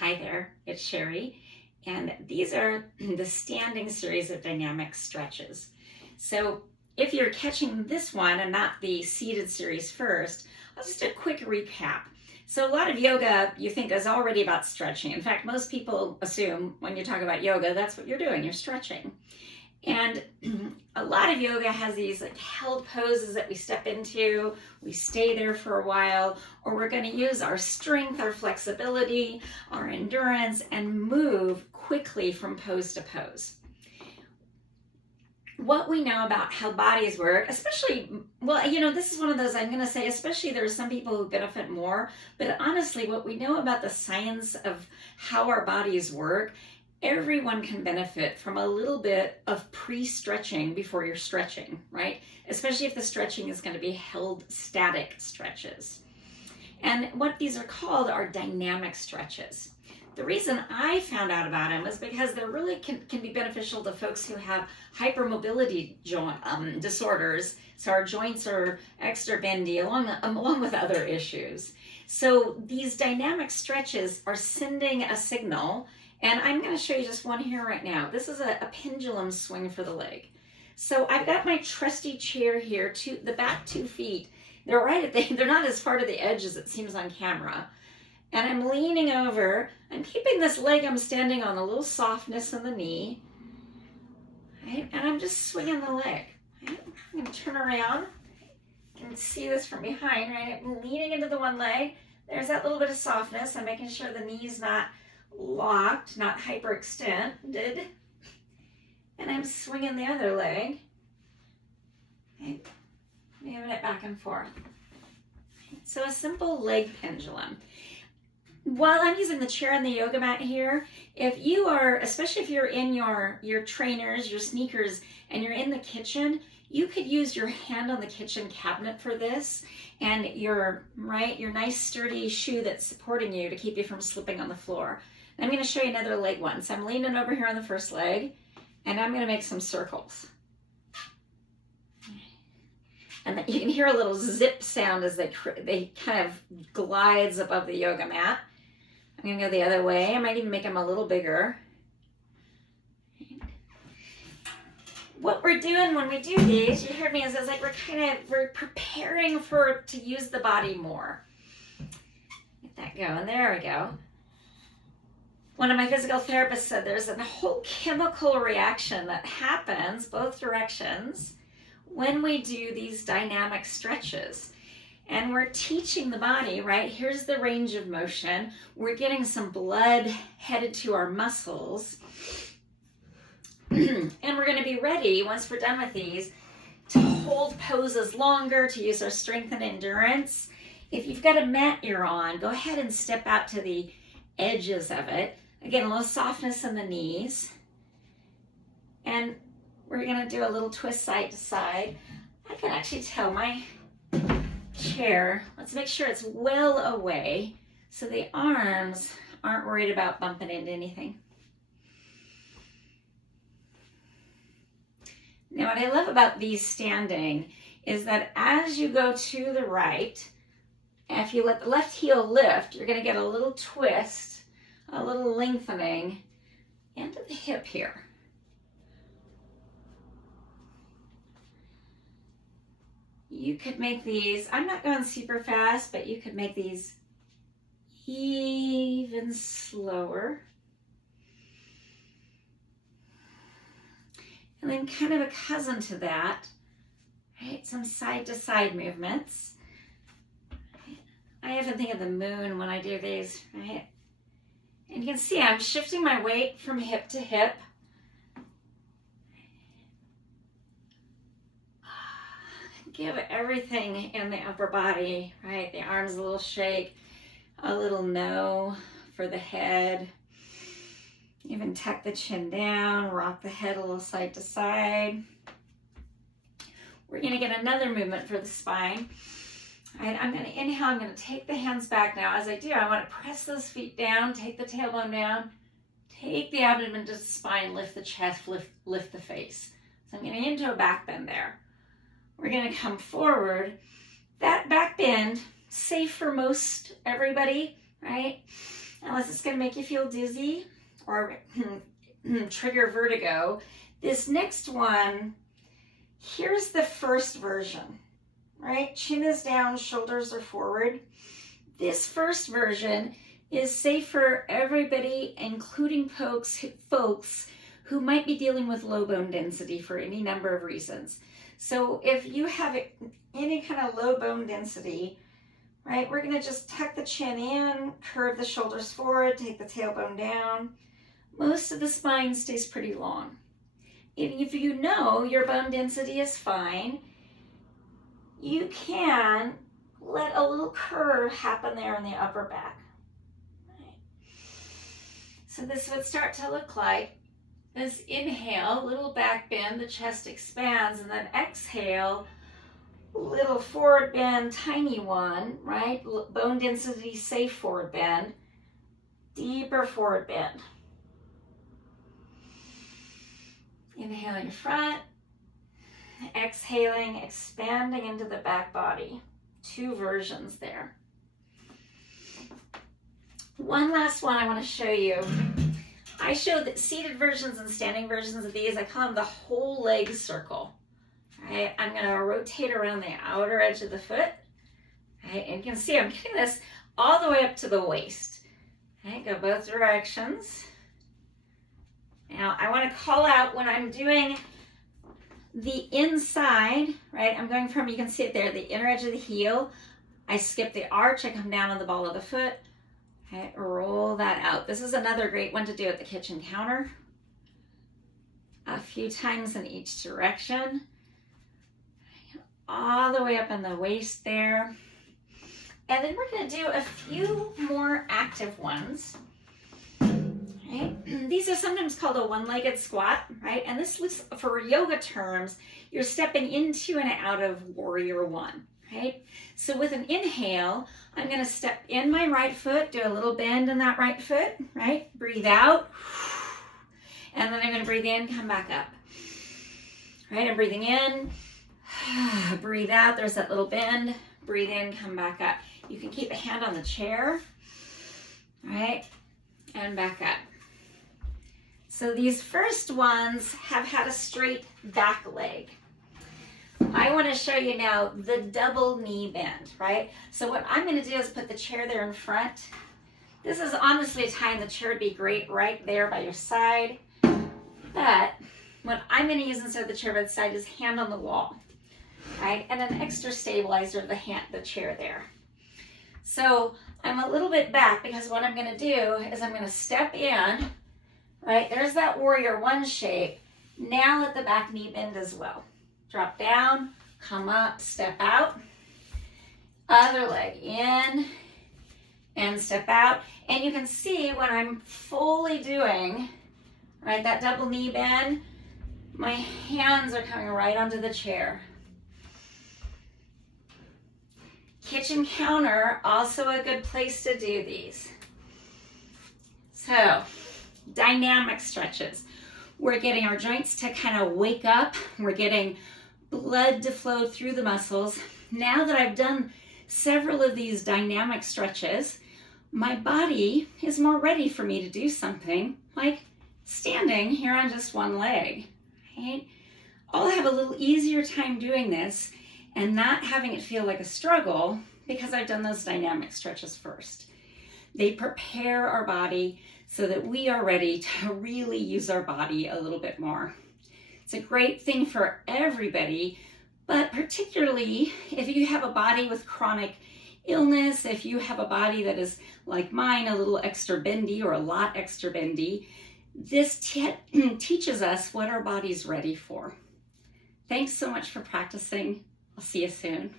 Hi there, it's Sherry, and these are the standing series of dynamic stretches. So if you're catching this one and not the seated series first, I'll just do a quick recap. So a lot of yoga you think is already about stretching. In fact, most people assume when you talk about yoga, that's what you're doing, you're stretching. And a lot of yoga has these like held poses that we step into, we stay there for a while, or we're going to use our strength, our flexibility, our endurance, and move quickly from pose to pose. What we know about how bodies work, especially, well, this is one of those I'm going to say, especially there's some people who benefit more, but honestly, what we know about the science of how our bodies work, everyone can benefit from a little bit of pre-stretching before you're stretching, right? Especially if the stretching is going to be held static stretches. And what these are called are dynamic stretches. The reason I found out about them is because they really can be beneficial to folks who have hypermobility disorders. So our joints are extra bendy along with other issues. So these dynamic stretches are sending a signal. And I'm going to show you just one here right now. This is a pendulum swing for the leg. So I've got my trusty chair here, the back 2 feet. They're they're not as far to the edge as it seems on camera. And I'm leaning over. I'm keeping this leg I'm standing on a little softness in the knee. Right? And I'm just swinging the leg. Right? I'm going to turn around. You can see this from behind, right? I'm leaning into the one leg. There's that little bit of softness. I'm making sure the knee's not locked, not hyperextended, and I'm swinging the other leg, okay, moving it back and forth. So a simple leg pendulum. While I'm using the chair and the yoga mat here, if you are, especially if you're in your trainers, your sneakers, and you're in the kitchen, you could use your hand on the kitchen cabinet for this, and your nice sturdy shoe that's supporting you to keep you from slipping on the floor. I'm going to show you another leg one. So I'm leaning over here on the first leg, and I'm going to make some circles. And you can hear a little zip sound as they kind of glides above the yoga mat. I'm going to go the other way. I might even make them a little bigger. What we're doing when we do these, you heard me, is like we're preparing to use the body more. Get that going. There we go. One of my physical therapists said there's a whole chemical reaction that happens both directions when we do these dynamic stretches. And we're teaching the body, right? Here's the range of motion. We're getting some blood headed to our muscles. And we're going to be ready, once we're done with these, to hold poses longer, to use our strength and endurance. If you've got a mat you're on, go ahead and step out to the edges of it. Again, a little softness in the knees. And we're going to do a little twist side to side. I can actually tell my chair, let's make sure it's well away so the arms aren't worried about bumping into anything. Now, what I love about these standing is that as you go to the right, if you let the left heel lift, you're going to get a little twist, a little lengthening into the hip here. You could make these, I'm not going super fast, but you could make these even slower. And then kind of a cousin to that, right? Some side to side movements. I often think of the moon when I do these, right? And you can see I'm shifting my weight from hip to hip. Give everything in the upper body, right? The arms a little shake, a little no for the head. Even tuck the chin down, rock the head a little side to side. We're going to get another movement for the spine. All right, I'm going to inhale. I'm going to take the hands back now. As I do, I want to press those feet down, take the tailbone down, take the abdomen to the spine, lift the chest, lift the face. So I'm getting into a back bend there. We're going to come forward. That back bend, safe for most everybody, right? unless it's going to make you feel dizzy or trigger vertigo. This next one, here's the first version, right? Chin is down, shoulders are forward. This first version is safe for everybody, including folks who might be dealing with low bone density for any number of reasons. So if you have any kind of low bone density, right, we're going to just tuck the chin in, curve the shoulders forward, take the tailbone down. Most of the spine stays pretty long. If you know your bone density is fine, you can let a little curve happen there in the upper back. Right. So this would start to look like this: inhale, little back bend, the chest expands, and then exhale, little forward bend, tiny one, right? Bone density safe forward bend, deeper forward bend. Inhaling front, exhaling, expanding into the back body. Two versions there. One last one I want to show you. I show the seated versions and standing versions of these. I call them the whole leg circle. Right? I'm going to rotate around the outer edge of the foot. Right? And you can see I'm getting this all the way up to the waist. Right? Go both directions. Now I want to call out when I'm doing the inside, right? I'm going from, you can see it there, the inner edge of the heel. I skip the arch, I come down on the ball of the foot. Okay, roll that out. This is another great one to do at the kitchen counter. A few times in each direction. All the way up in the waist there. And then we're going to do a few more active ones. Right? These are sometimes called a one-legged squat, right? And this looks, for yoga terms, you're stepping into and out of warrior one, right? So with an inhale, I'm going to step in my right foot, do a little bend in that right foot, right? Breathe out. And then I'm going to breathe in, come back up. Right? I'm breathing in, breathe out. There's that little bend. Breathe in, come back up. You can keep a hand on the chair, right? And back up. So these first ones have had a straight back leg. I want to show you now the double knee bend, right? So what I'm going to do is put the chair there in front. This is honestly a time the chair would be great right there by your side. But what I'm going to use instead of the chair by the side is hand on the wall, right? And an extra stabilizer of the chair there. So I'm a little bit back because what I'm going to do is I'm going to step in, right? There's that warrior one shape. Now let the back knee bend as well. Drop down, come up, step out. Other leg in and step out. And you can see when I'm fully doing, right, that double knee bend, my hands are coming right onto the chair. Kitchen counter, also a good place to do these. So, dynamic stretches. We're getting our joints to kind of wake up. We're getting blood to flow through the muscles. Now that I've done several of these dynamic stretches, my body is more ready for me to do something like standing here on just one leg. Right? I'll have a little easier time doing this and not having it feel like a struggle because I've done those dynamic stretches first. They prepare our body so that we are ready to really use our body a little bit more. It's a great thing for everybody, but particularly if you have a body with chronic illness, if you have a body that is like mine, a little extra bendy or a lot extra bendy, this teaches us what our body's ready for. Thanks so much for practicing. I'll see you soon.